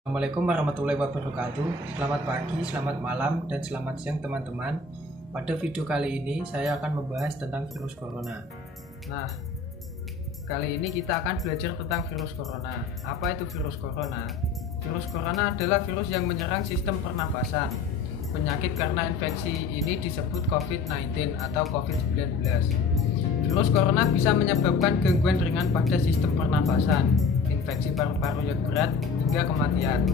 Assalamualaikum warahmatullahi wabarakatuh. Selamat pagi, selamat malam, dan selamat siang teman-teman. Pada video kali ini saya akan membahas tentang virus corona. Nah, kali ini kita akan belajar tentang virus corona. Apa itu virus corona? Virus corona adalah virus yang menyerang sistem pernafasan. Penyakit karena infeksi ini disebut COVID-19 atau COVID-19. Virus corona bisa menyebabkan gangguan ringan pada sistem pernafasan, infeksi paru-paru yang berat, hingga kematian.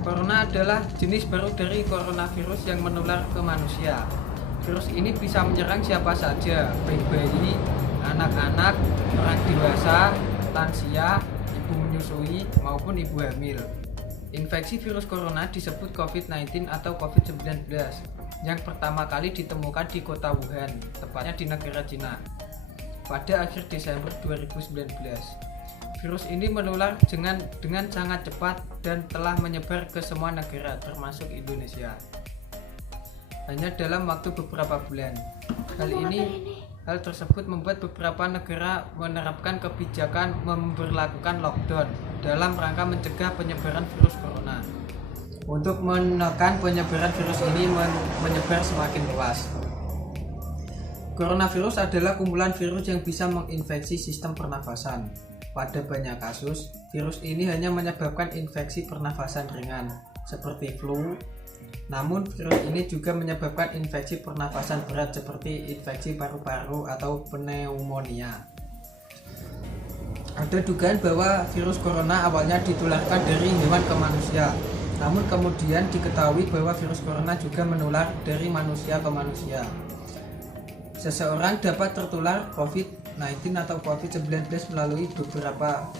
Corona adalah jenis baru dari coronavirus yang menular ke manusia. Virus ini bisa menyerang siapa saja, baik bayi, anak-anak, orang dewasa, lansia, ibu menyusui, maupun ibu hamil. Infeksi virus corona disebut COVID-19 atau COVID-19 yang pertama kali ditemukan di kota Wuhan, tepatnya di negara Cina, pada akhir Desember 2019. Virus ini menular dengan sangat cepat dan telah menyebar ke semua negara, termasuk Indonesia, hanya dalam waktu beberapa bulan. Hal tersebut membuat beberapa negara menerapkan kebijakan memberlakukan lockdown dalam rangka mencegah penyebaran virus corona. Untuk menekan penyebaran virus ini menyebar semakin luas. Coronavirus adalah kumpulan virus yang bisa menginfeksi sistem pernafasan. Pada banyak kasus, virus ini hanya menyebabkan infeksi pernafasan ringan, seperti flu. Namun, virus ini juga menyebabkan infeksi pernafasan berat seperti infeksi paru-paru atau pneumonia. Ada dugaan bahwa virus corona awalnya ditularkan dari hewan ke manusia. Namun kemudian diketahui bahwa virus corona juga menular dari manusia ke manusia. Seseorang dapat tertular COVID-19 atau COVID-19 melalui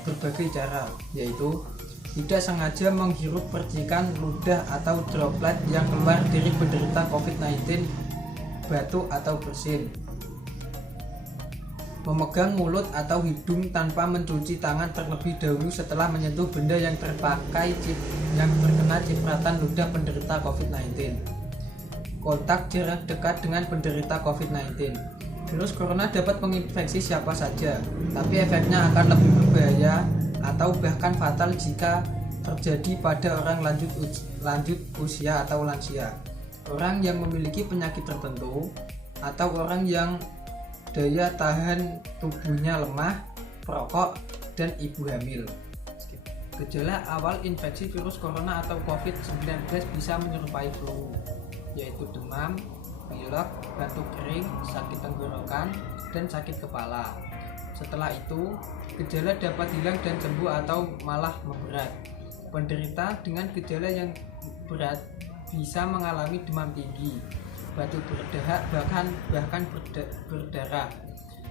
berbagai cara, yaitu tidak sengaja menghirup percikan ludah atau droplet yang keluar dari penderita COVID-19, batuk atau bersin, memegang mulut atau hidung tanpa mencuci tangan terlebih dahulu setelah menyentuh benda yang terkena cipratan ludah penderita COVID-19, kontak jarak dekat dengan penderita COVID-19. Virus corona dapat menginfeksi siapa saja, tapi efeknya akan lebih berbahaya atau bahkan fatal jika terjadi pada orang lanjut usia atau lansia, orang yang memiliki penyakit tertentu, atau orang yang daya tahan tubuhnya lemah, perokok, dan ibu hamil. Gejala awal infeksi virus corona atau COVID-19 bisa menyerupai flu, yaitu demam, pilek, batuk kering, sakit tenggorokan, dan sakit kepala. Setelah itu, gejala dapat hilang dan sembuh atau malah memberat. Penderita dengan gejala yang berat bisa mengalami demam tinggi, batuk berdahak, bahkan berdarah,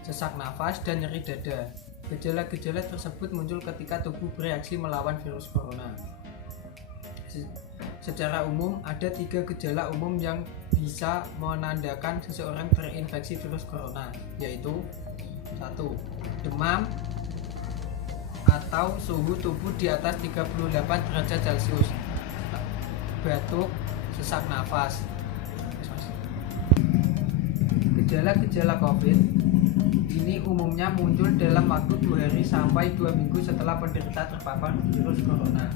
sesak nafas, dan nyeri dada. Gejala-gejala tersebut muncul ketika tubuh bereaksi melawan virus corona. Secara umum, ada 3 gejala umum yang bisa menandakan seseorang terinfeksi virus corona, yaitu 1. Demam atau suhu tubuh di atas 38 derajat Celcius, batuk, sesak nafas. Gejala-gejala COVID ini umumnya muncul dalam waktu 2 hari sampai 2 minggu setelah penderita terpapar virus corona.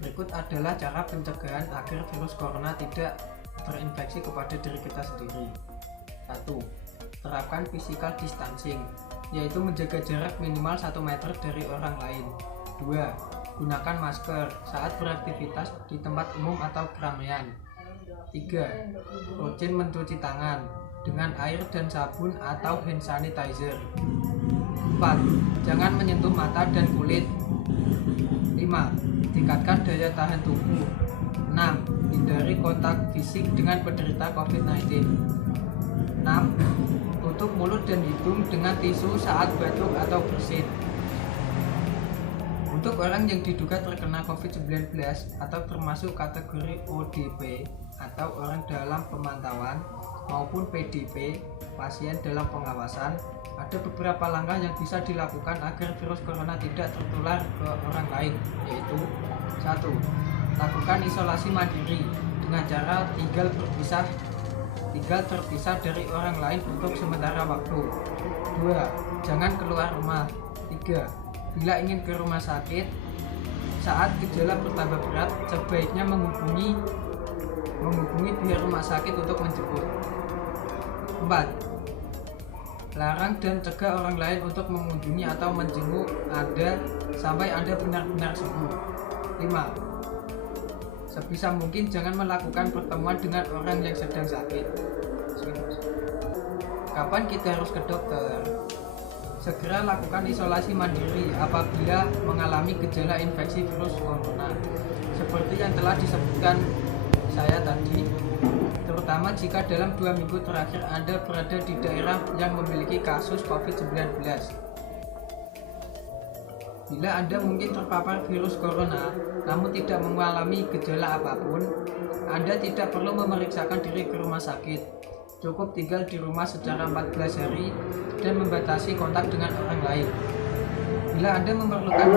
Berikut adalah cara pencegahan agar virus corona tidak terinfeksi kepada diri kita sendiri. 1. Terapkan physical distancing, yaitu menjaga jarak minimal 1 meter dari orang lain. 2. Gunakan masker saat beraktivitas di tempat umum atau keramaian. 3. Rutin mencuci tangan dengan air dan sabun atau hand sanitizer. 4. Jangan menyentuh mata dan kulit. 5. Tingkatkan daya tahan tubuh. 6. Hindari kontak fisik dengan penderita COVID-19. 6. Tutup mulut dan hidung dengan tisu saat batuk atau bersin. Untuk orang yang diduga terkena COVID-19 atau termasuk kategori ODP atau orang dalam pemantauan maupun PDP, pasien dalam pengawasan, ada beberapa langkah yang bisa dilakukan agar virus corona tidak tertular ke orang lain, yaitu 1. Lakukan isolasi mandiri dengan cara tinggal terpisah dari orang lain untuk sementara waktu. 2. Jangan keluar rumah. 3. Bila ingin ke rumah sakit, Saat gejala bertambah berat, sebaiknya menghubungi pihak rumah sakit untuk menjemput. 4. Larang dan cegah orang lain untuk mengunjungi atau menjenguk Anda sampai Anda benar-benar sembuh. 5. Sebisa mungkin jangan melakukan pertemuan dengan orang yang sedang sakit. Kapan kita harus ke dokter? Segera lakukan isolasi mandiri apabila mengalami gejala infeksi virus corona, seperti yang telah disebutkan saya tadi, terutama jika dalam 2 minggu terakhir Anda berada di daerah yang memiliki kasus COVID-19. Bila Anda mungkin terpapar virus corona, namun tidak mengalami gejala apapun, Anda tidak perlu memeriksakan diri ke rumah sakit. Cukup tinggal di rumah secara 14 hari dan membatasi kontak dengan orang lain. Bila Anda memerlukan